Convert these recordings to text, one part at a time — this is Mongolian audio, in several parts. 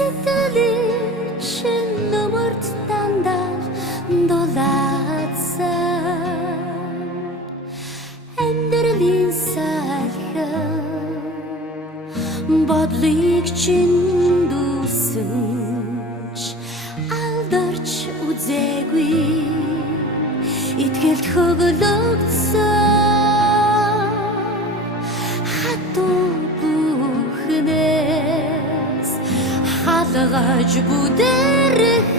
Сэтгэлийн нөмөрт дандаа дулаацсан амьдралын салхин бодлыг чинь дүүсэнч алдарч үзээгүй итгэлт хөглөгдсөн хатуу бүхнээс халгаж бүдэрхэд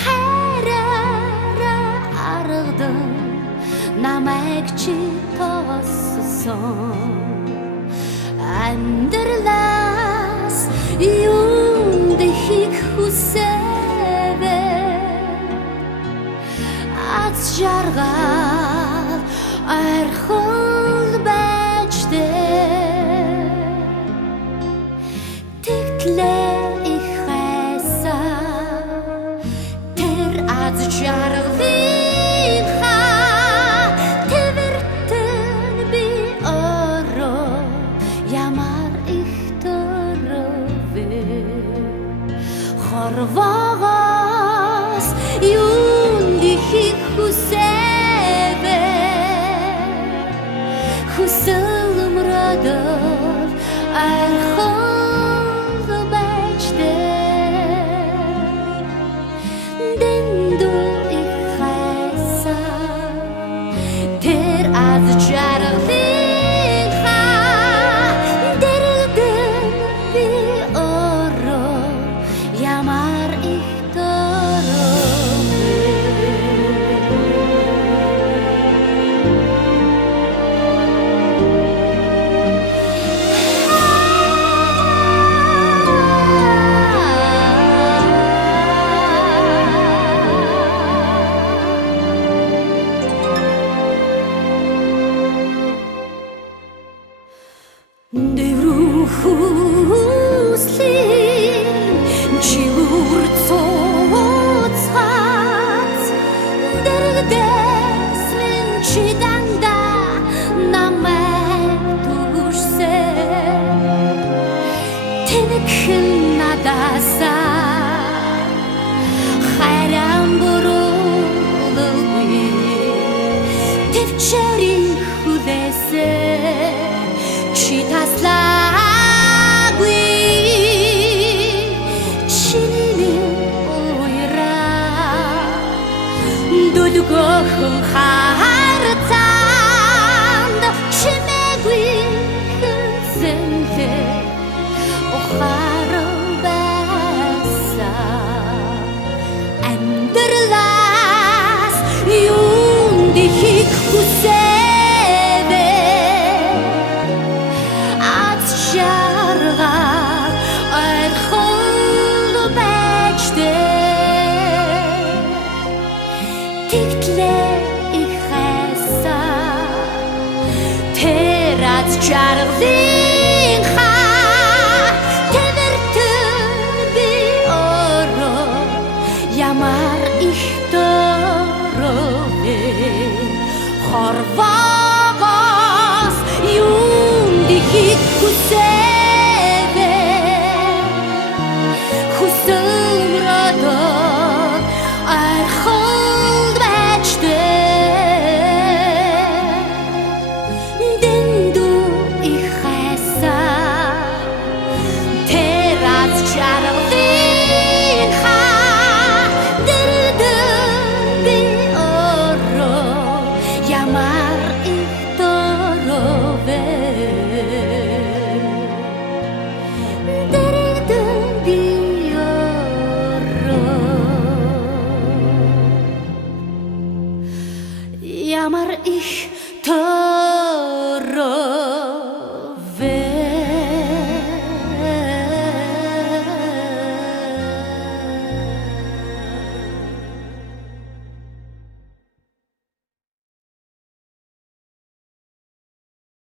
хайраараа аргадан намайг чи тоссон амьдралаас юунд хийх хүсэвэ аз жаргал архол бэждээ тэгтлээ их хайсаа тэр аз жаргалын твэртэн би ороо ямар их төрөвэ хорвоогоос юунд хийх хүсэвэ хүсэл мөрөдөл архол бэждээ дэндүү их хайсаа тэр аз жаргалын ямар их төрөвэ дэврүү хүслийн чивүр цоцгац дэрэгдэс минь чи дандаа намайг түгшсэн тэнэгхэн надасаа хайран буруулгүй төвчээрийн хүлээсээ чи таслаагүй дүлгөөхөн харцаанд чимээгүй хэнцэнлээ ухаарал байсан амьдралаас юунд хийх хүсэвэ аз жаргал архол бэждээ тэгтлээ их хайсаа тэр аз жаргалын